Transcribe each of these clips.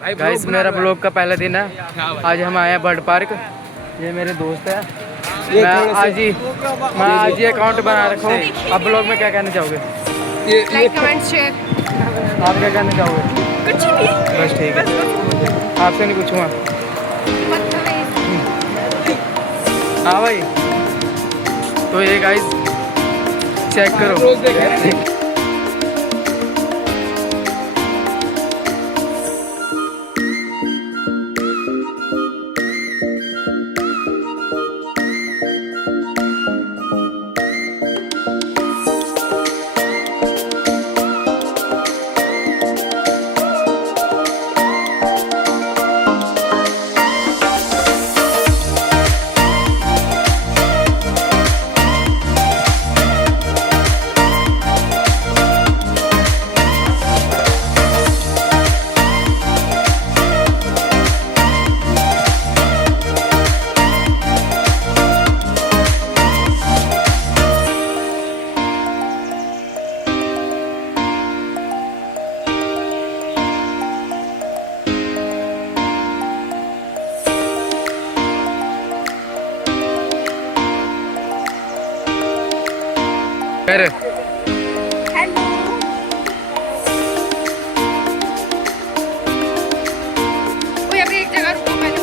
Guys मेरा blog का पहला दिन है। आज हम आए हैं बर्ड पार्क। ये मेरे दोस्त है। मैं आज ही अकाउंट बना रखा हूँ। अब ब्लॉग में क्या कहना चाहोगे? Like comment share. आप क्या कहना चाहोगे? कुछ नहीं, बस ठीक है, आपसे नहीं पूछूंगा। हाँ भाई, तो ये गाइस चेक करो। हेलो। कोई अभी एक जगह रुको, मैंने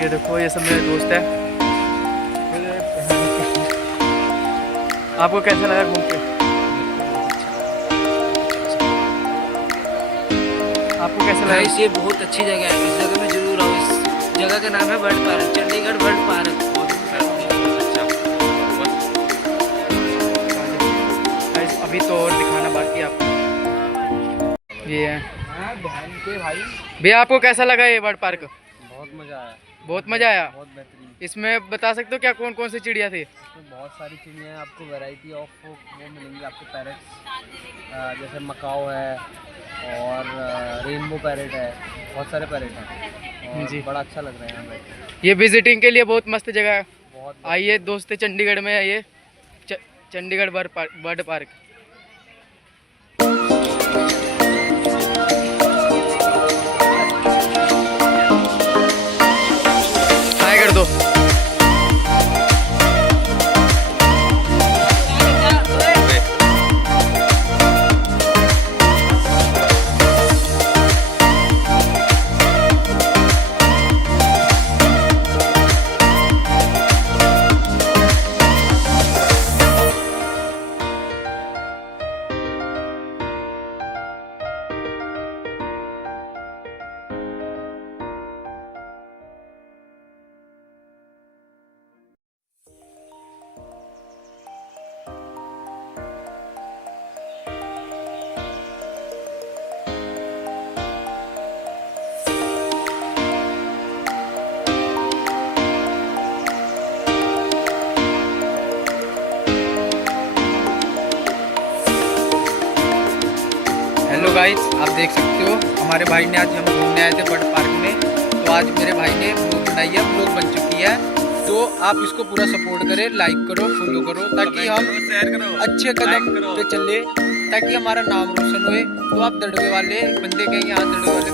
ये देखो ये सब मेरे दोस्त है। आपको कैसा लगा घूम के? आपको कैसा लगा? गाइस ये बहुत अच्छी जगह है, इस जगह में जरूर आओ। इस जगह का नाम है bird park, Chandigarh bird park. Guys अभी तो और दिखाना बाकी है आपको। ये है भाई भैया, आपको कैसा लगा ये बर्ड पार्क? बहुत मजा आया, बहुत मजा आया। बहुत बेहतरीन। इसमें बता सकते हो क्या कौन कौन सी चिड़िया थी? इसमें बहुत सारी चिड़ियाँ हैं, आपको वैरायटी ऑफ वो मिलेंगी आपको। पैरट्स जैसे मकाओ है और रेनबो पैरेट है, बहुत सारे पैरेट हैं और जी। बड़ा अच्छा लग रहा है यहाँ पे। ये विजिटिंग के लिए बहुत मस्त जगह है। बहुत आइए दोस्त, चंडीगढ़ में आइए, चंडीगढ़ बर्ड पार्क। हाय कर दो। हेलो गाइस, आप देख सकते हो हमारे भाई ने, आज हम घूमने आए थे बर्ड पार्क में। तो आज मेरे भाई ने व्लॉग बनाई है, व्लॉग बन चुकी है। तो आप इसको पूरा सपोर्ट करें, लाइक करो, फॉलो करो, ताकि हम अच्छे कदम पे चले, ताकि हमारा नाम रोशन होए। तो आप दड़बे वाले बंदे कहेंगे, यहाँ दड़बे वाले